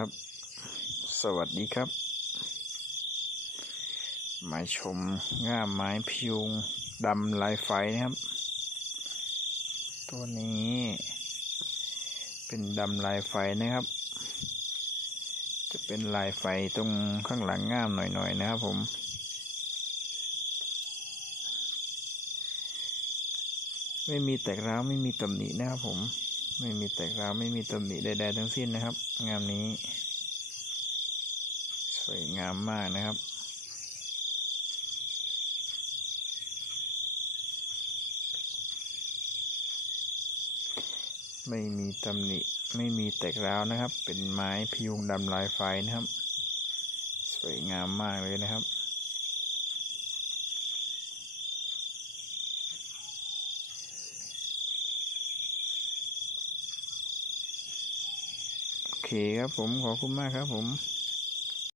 ครับ สวัสดีครับมาชมง่ามไม้พยุงดำลายไฟนะครับ ตัวนี้ เป็นดำลายไฟนะครับ จะเป็นลายไฟตรงข้างหลังง่ามหน่อยๆนะครับผมไม่มีแตกร้าวไม่มีตำหนินะครับผม ไม่มีแตกร้าวไม่มีตำหนิใดๆทั้งสิ้นนะครับ งามนี้ สวยงามมากนะครับ ไม่มีตำหนิไม่มีแตกร้าวนะครับ เป็นไม้พยุงดำลายไฟนะครับ สวยงามมากเลยนะครับ เคครับผมขอบคุณมากครับผม